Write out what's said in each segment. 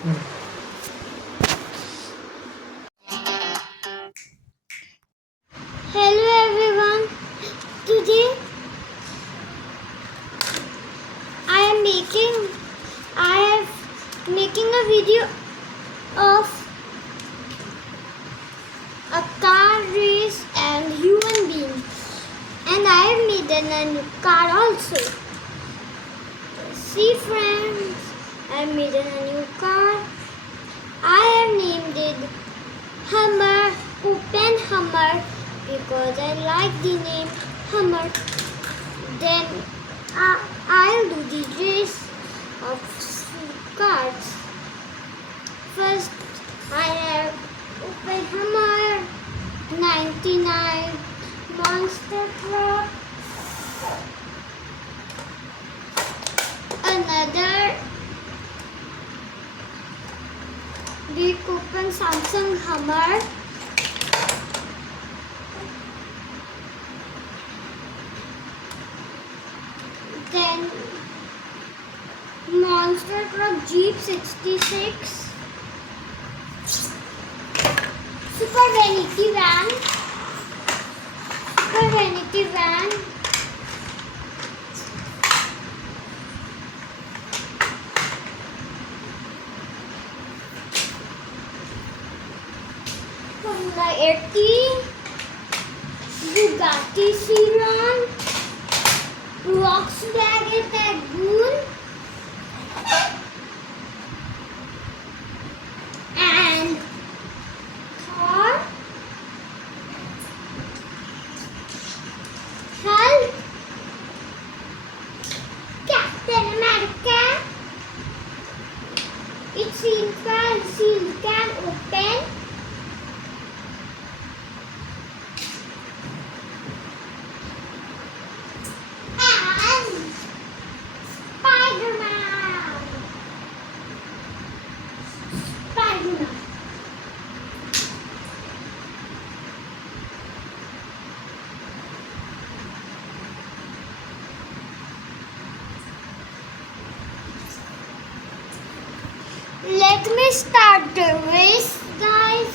Hello everyone. Today I am making a video of a car race and human being, and I have made a new car also. See friends, I have made a new car. I have named it Hummer, Open Hummer, because I like the name Hummer. Then I'll do the race of cars. First, I have Open Hummer 99 Monster Truck. Another big open Samsung Hummer. Then Monster Truck Jeep 66. Super Vanity Van. Super Vanity Van. Formula 80. Bugatti Chiron. Volkswagen Tiguan and Thor, Hulk, Captain America. Its seal can open. Let me start the race, guys.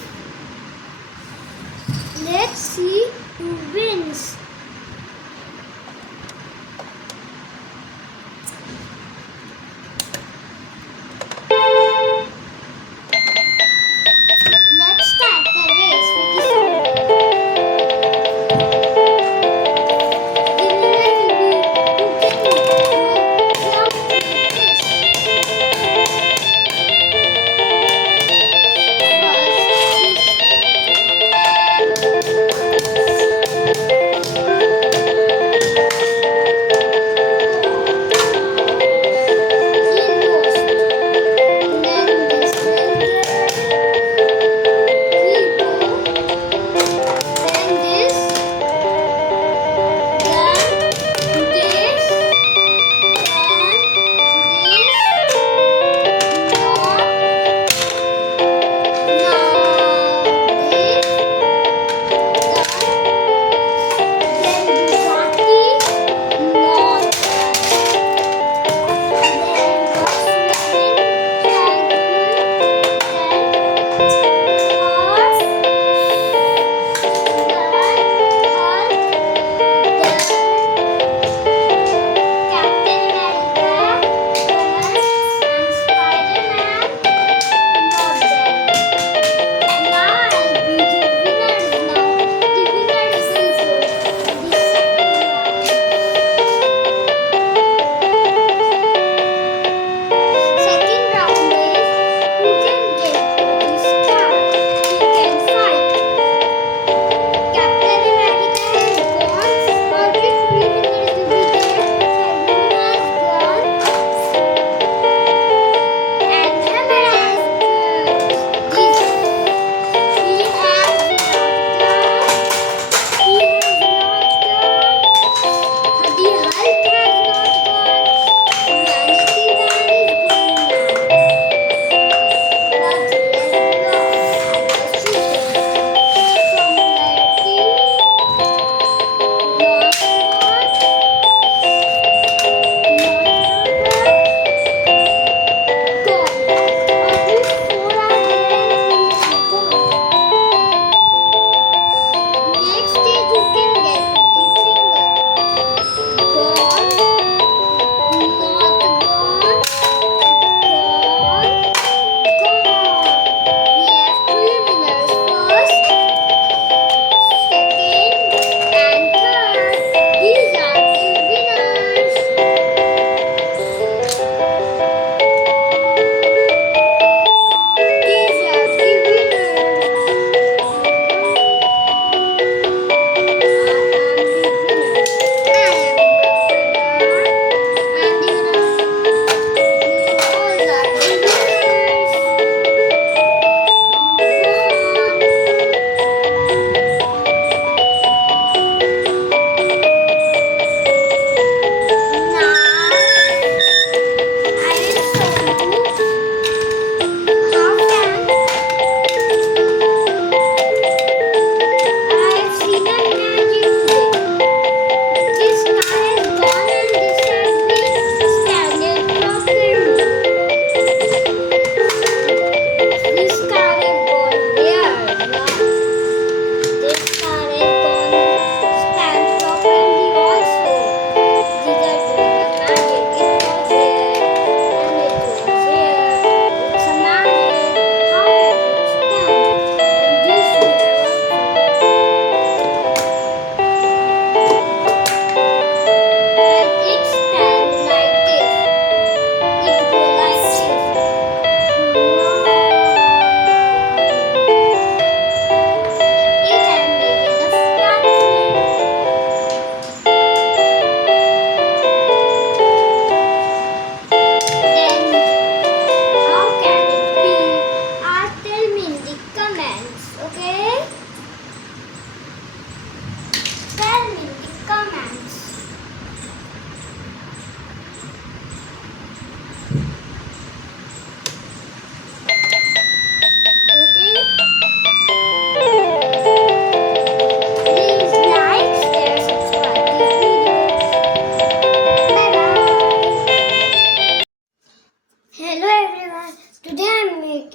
Let's see who wins. Let's start the race with the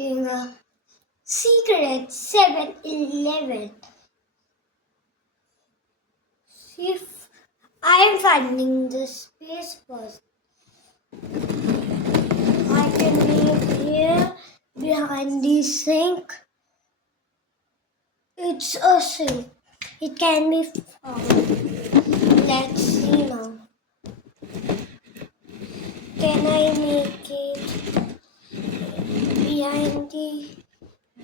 making a secret 7-Eleven. If I am finding the space first, I can make here behind the sink. It's a sink. It can be found. Let's see now. Can I make it behind the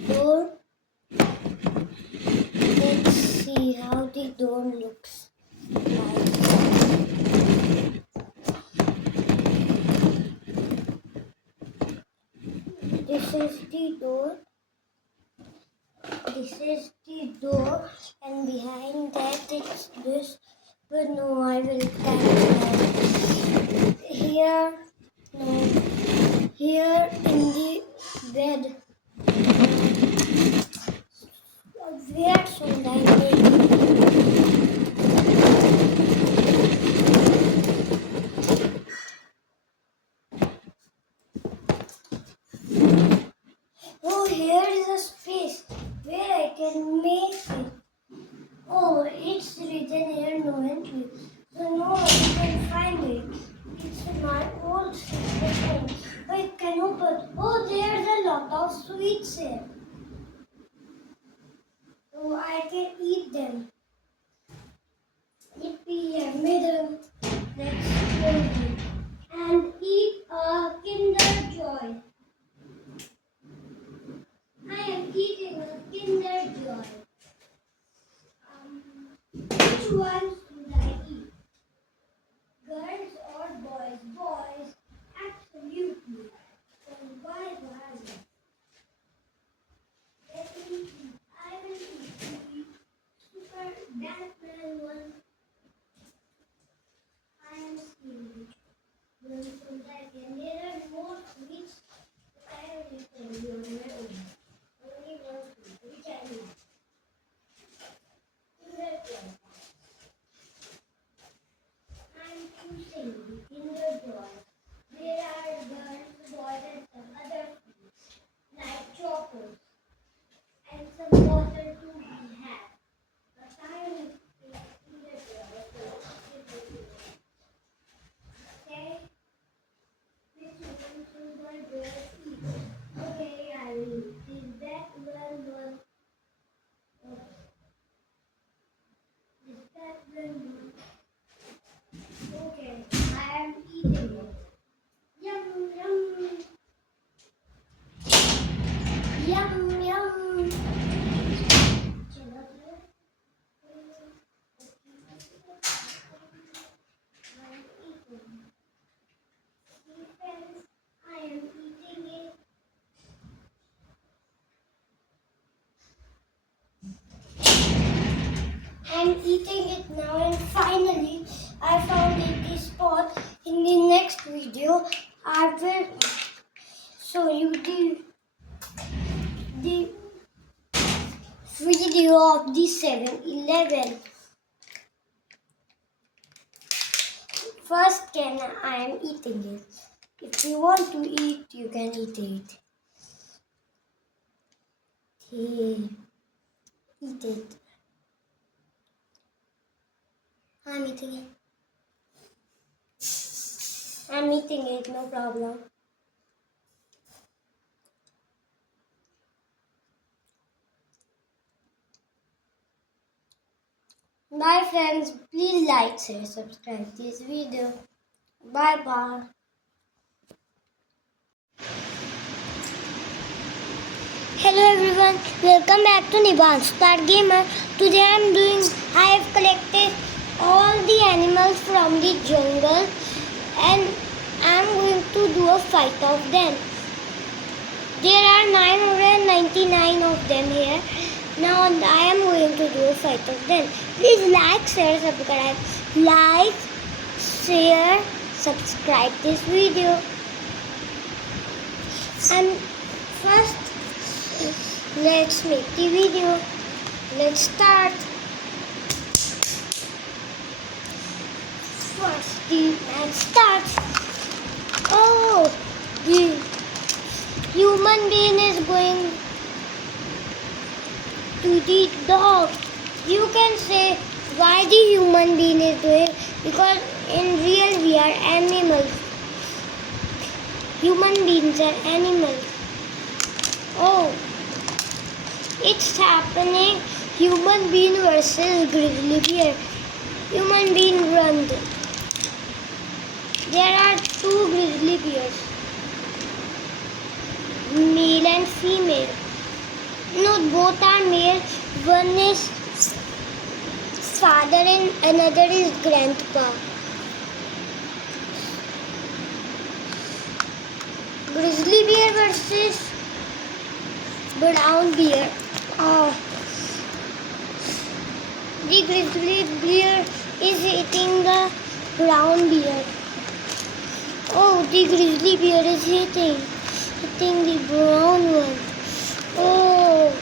door? Let's see how the door looks like. This is the door. This is the door, and behind that it's this. But no, I will type that. Here, no. Here in the bed. Where should I make it? Oh, here is a space where I can make it. Oh, it's written here no entry. So no one can find it. It's my old secret home. I can open. Oh, there's a lot of sweets here. So I can eat them. Yippee, I made them. Let's close it. And eat a Kinder Joy. I am eating a Kinder Joy. Which one should I eat? Girls or boys? Boys, absolutely. So why boys? Let me eat. I will eat the super Batman one. I am stealing. Then so that there are more sweets. I will tell you on my own. Only one sweet, which I like. Kinder Joy. I'm choosing Kinder Joy. There are girls, boys, and some other foods like chocos and some water too we have. But I will take Kinder Joy. Okay? Which one should my girl eat? Okay, I will eat that one. Okay. Is that one? Okay, I am eating it. Yum, yum. Yum, yum. I am eating it. I'm eating it now, and finally I found the spot. In the next video I will show you the video of the 7-Eleven. First I am eating it. If you want to eat, you can eat it. Okay. Eat it. I'm eating it. I'm eating it, no problem. Bye friends, please like, share, subscribe this video. Bye bye. Hello everyone, welcome back to Niban Star Gamer. Today I have collected all the animals from the jungle and I am going to do a fight of them. There are 999 of them here. Now I am going to do a fight of them. Please like, share, subscribe. Like, share, subscribe this video. And first, let's make the video. Let's start. First, the match starts. Oh, the human human being is going to the dog. You can say why the human being is doing, because in real we are animals. Human beings are animals. Oh, it's happening. Human being versus grizzly bear. Human being run. There are two grizzly bears, male and female. No, both are male. One is father and another is grandpa. Grizzly bear versus brown bear. Oh, the grizzly bear is eating the brown bear. Oh, the grizzly bear is hitting the brown one. Oh,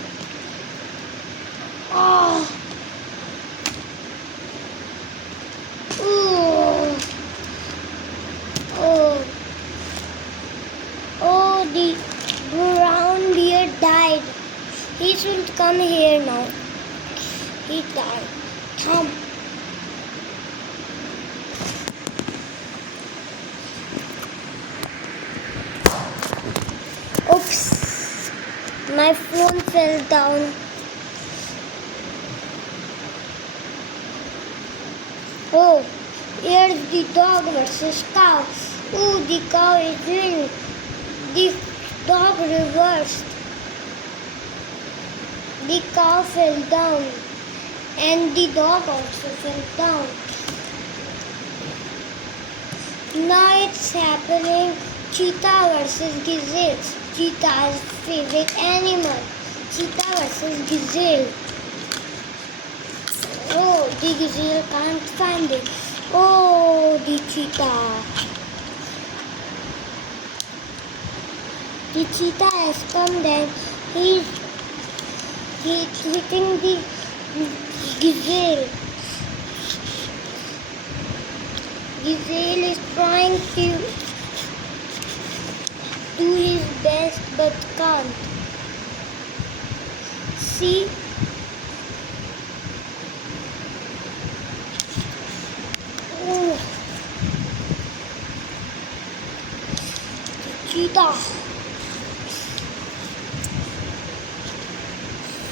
oh, oh, oh, oh, the brown bear died. He should come here now. He died. Come. Oops, my phone fell down. Oh, here's the dog versus cow. Oh, the cow is winning. The dog reversed. The cow fell down and the dog also fell down. Now it's happening. Cheetah versus gazelle. Cheetah's favorite animal. Cheetah versus gazelle. Oh, the gazelle can't find it. Oh, the cheetah. The cheetah has come then. He's hitting the gazelle. Gazelle is trying to do his best but can't. See? Oh. Cheetah.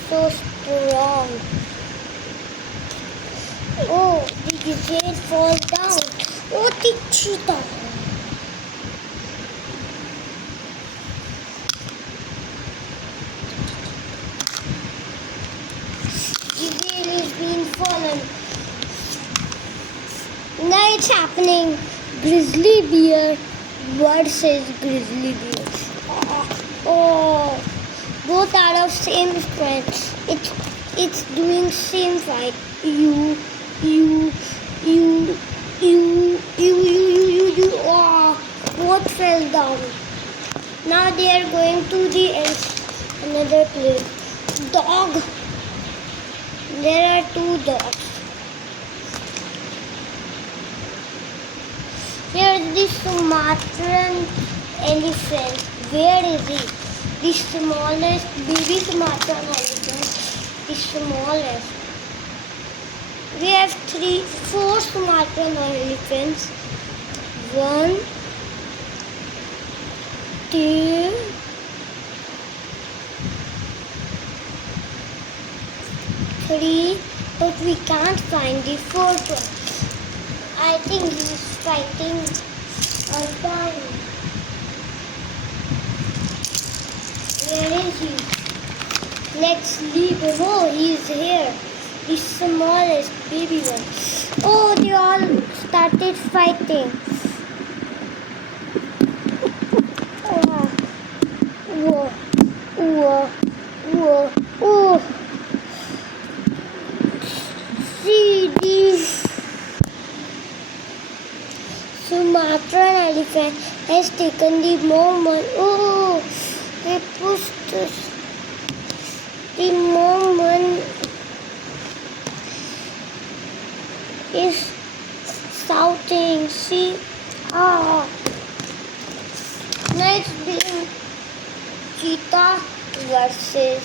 So strong. Oh, the gazelle falls down. Oh, the cheetah. Gazelle is being fallen. Now it's happening. Grizzly bear versus grizzly bear. Oh, both are of same strength. It's doing same fight. You. Oh, both fell down. Now they are going to the another place. Dog. There are two dogs. Here's the Sumatran elephant. Where is he? The smallest baby Sumatran elephant. The smallest. We have 4 Sumatran elephants. 1, 2, 3, but we can't find the 4th one. I think he's fighting or dying. Where is he? Let's leave him. Oh, he's here. The smallest baby one. Oh, they all started fighting. Oh, whoa, whoa, whoa, oh. See this Sumatran elephant has taken the moment. Oh, they pushed us. The moment is shouting. See, now it's being cheetah versus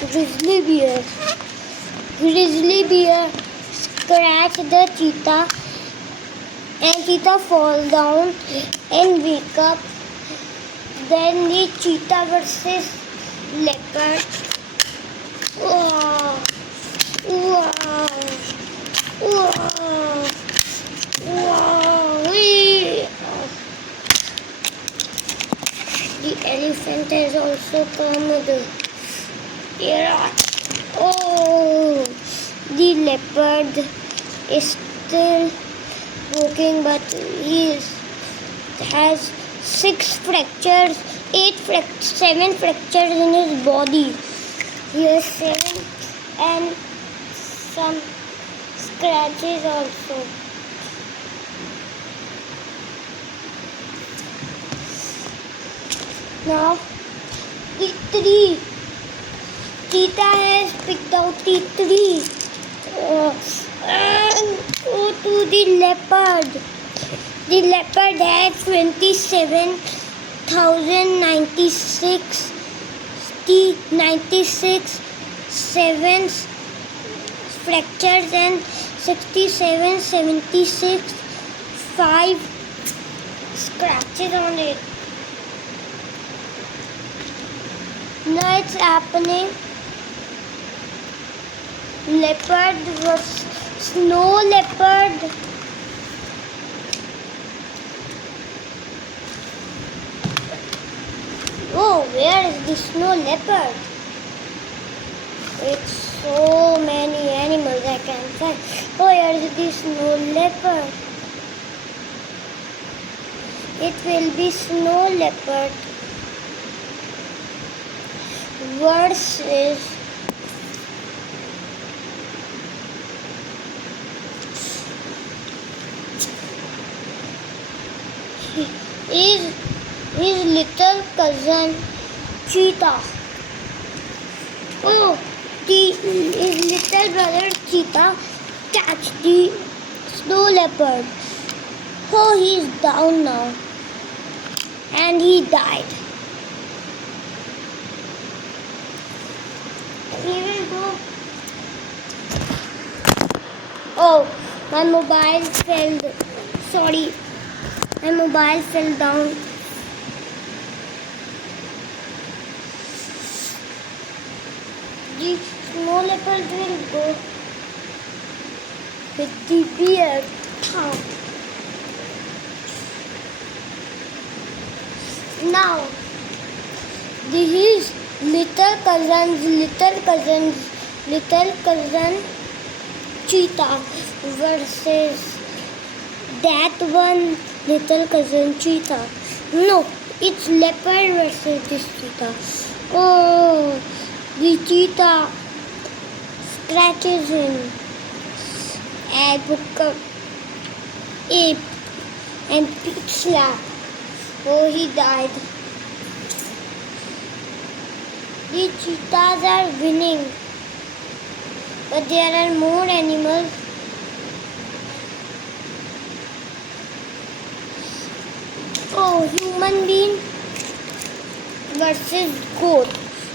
grizzly bear. Grizzly bear scratch the cheetah and cheetah fall down and wake up. Then the cheetah versus leopard. Wow. Wow. Wow. Wow. The elephant has also come. Yeah. Oh, the leopard is still walking, but he has 7 fractures in his body. He has 7 and some scratches also. Now, the tree. Cheetah has picked out the tree. And go to the leopard. The leopard had 27,096. The 96 7 fractures and 76 5 scratches on it. Now it's happening. Leopard versus snow leopard. Oh, where is the snow leopard? It's so many animals I can find. Oh, here is the snow leopard. It will be snow leopard versus his little cousin cheetah. Oh, his little brother cheetah catch the snow leopard. Oh, he's down now and he died. He will go. Oh, my mobile fell. Sorry, my mobile fell down. The snow leopard will go with the bear. Now, his little cousin cheetah versus that one little cousin cheetah. No, it's leopard versus this cheetah. Oh, the cheetah scratches him and hook up ape and pig slap. Oh, he died. The cheetahs are winning, but there are more animals. Oh, human being versus goat.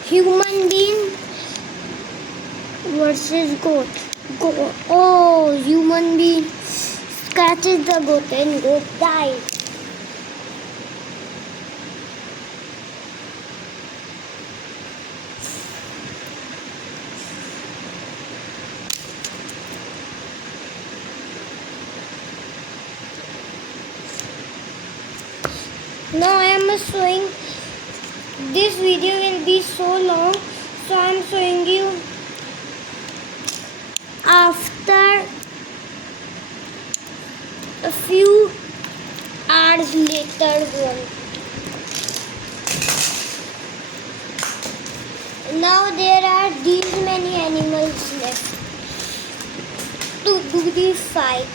Human being versus goat. Oh, human being scratches the goat and goat dies. Now I am showing, this video will be so long, so I am showing you after a few hours later one. Now there are these many animals left to do the fight.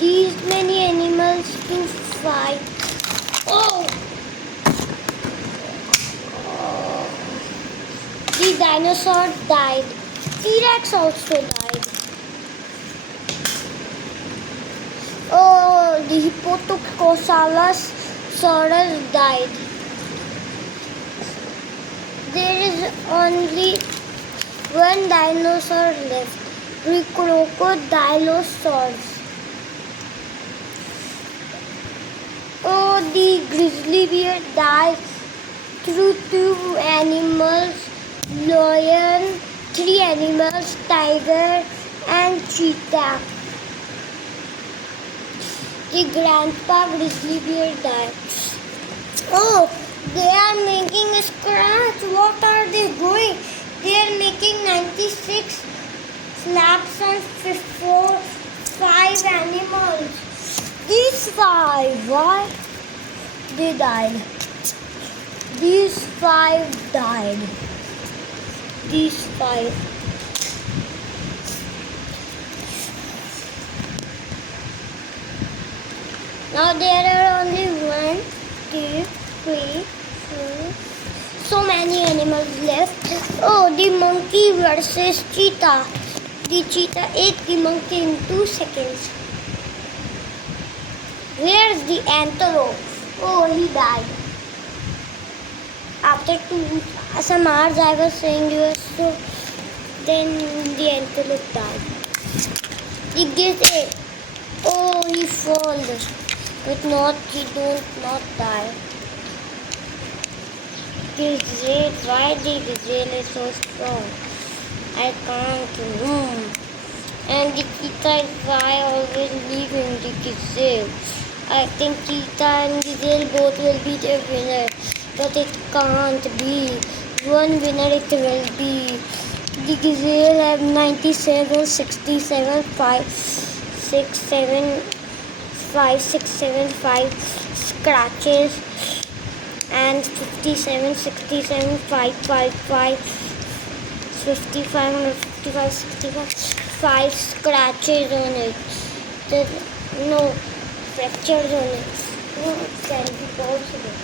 These many animals to fight. Oh! The dinosaur died. T-Rex also died. Oh, the Hippopotamus died. There is only one dinosaur left, the Crocodilosaurus. Oh, the grizzly bear died through two animals, lion, three animals, tiger and cheetah. The grandpa grizzly bear died. Oh, they are making a scratch. What are they doing? They are making 96 slabs on 5 animals. These 5, why? They died. These 5 died. These 5. Now there are only 1, 2, 3, 4. So many animals left. Oh, the monkey versus cheetah. The cheetah ate the monkey in 2 seconds. Where's the antelope? Oh, he died. After some hours I was saying you, so then the antelope died. The gazelle. Oh, he falls. But he don't die. Gazelle, why the gazelle is so strong? I can't move. And the cheetah is why I always leave in the gazelle. I think cheetah and gazelle both will be the winner. But it can't be. One winner it will be. The gazelle have 97, 67, 5, 6, 7, 5, 6, 7, 5 scratches and 57, 67, 5, 5, 5, 55, 55, 65, 5 scratches on it. No fractures on it. No, it can be possible.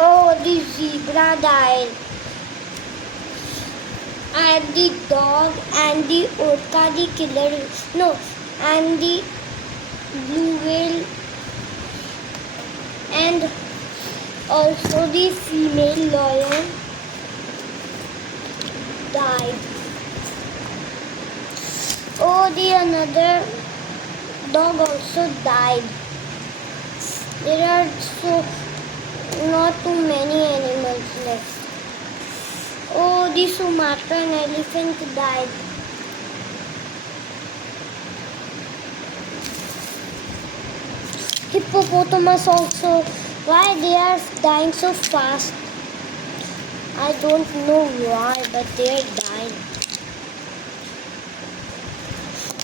Oh, the zebra died. And the dog and the orca, the killer. No, and the blue whale and also the female lion died. Oh, the another dog also died. There are not too many animals left. Oh, the Sumatran elephant died. Hippopotamus also. Why they are dying so fast? I don't know why, but they are dying.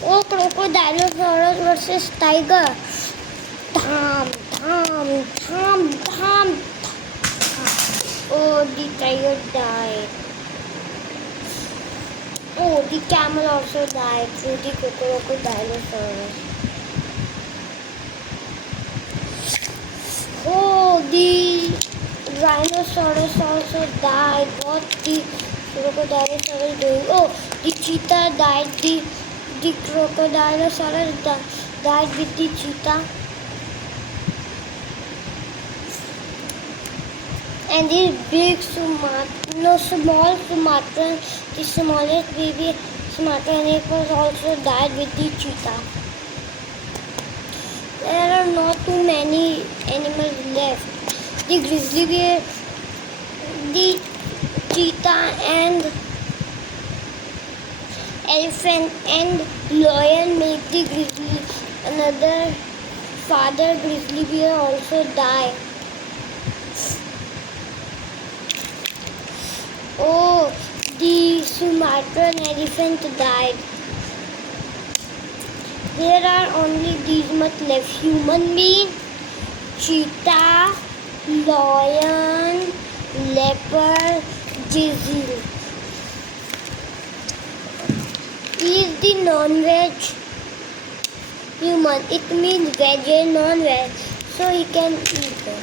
Oh, Crocodilosaurus versus tiger. Dham, dham, dham, dham. Oh, the tiger died. Oh, the camel also died through the Crocodilosaurus. Oh, the rhinoceros also died. What the Crocodilosaurus doing? Oh, the cheetah died. The Crocodilosaurus died with the cheetah. And the big small Sumatran, the smallest baby Sumatran ape was also died with the cheetah. There are not too many animals left. The grizzly bear, the cheetah and elephant and lion make the grizzly. Another father grizzly bear also died. Oh, the Sumatran elephant died. There are only these much left: human being, cheetah, lion, leopard, gazelle. He is the non-veg human. It means veg and non-veg, so he can eat them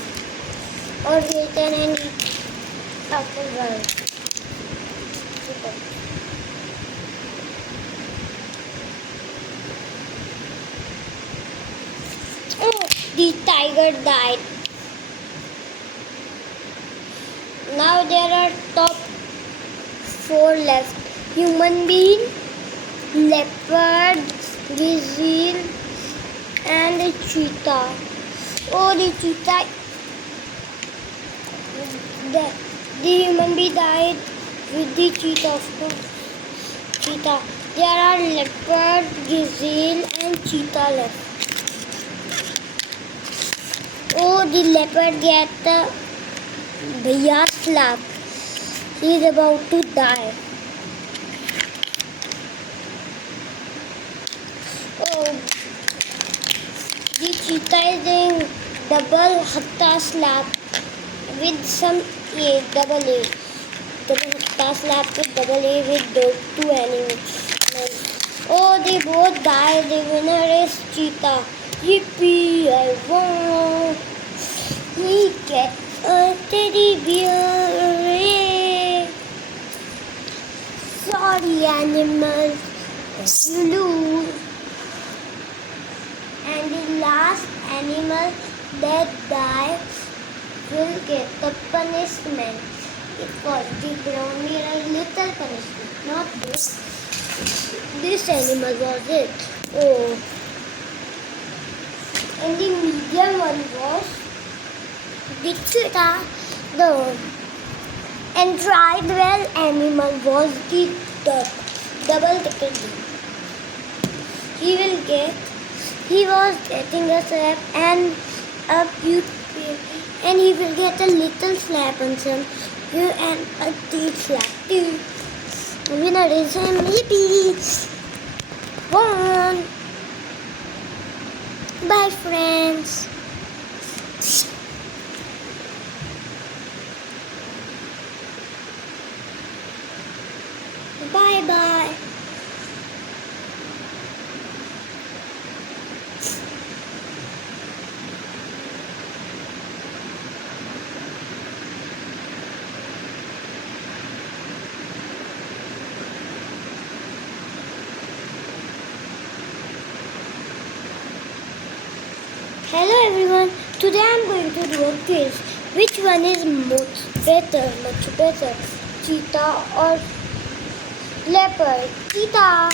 or wait and eat afterwards. the tiger died. Now there are top 4 left. Human being, leopard, gazelle and a cheetah. Oh, the cheetah. The human being died with the cheetah, of course. Cheetah. There are leopard, gazelle and cheetah left. Oh, the leopard get the bhaiya slap. He is about to die. Oh, the cheetah is doing double hatta slap with some A, double A. Double hatta slap with double A with those 2 animals. Oh, they both died. The winner is cheetah. Yippee, I won. He gets a teddy bear. Sorry, animals, you lose. And the last animal that dies will get the punishment. It was the brown bear, a little punishment, not this. This animal was it. Oh. And the medium one was the cheetah. The and tribal animal was the duck. Double-decker duck. He was getting a slap and a and he will get a little slap on some and a teeth slap too. The winner is him. Yippee! Won! Bye, friends. Bye bye. Hello everyone. Today I'm going to do a quiz. Which one is much better? Cheetah or leopard? Cheetah.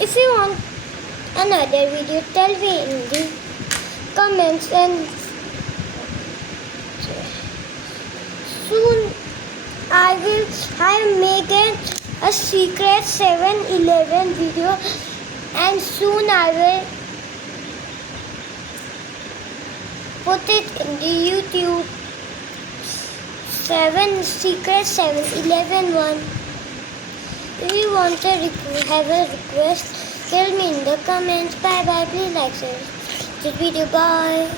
If you want another video, tell me in the comments, and soon I make a secret 7-Eleven video, and soon I will put it in the YouTube. 7-Eleven one. If you want to have a request, tell me in the comments. Bye bye. Please like this video. Bye.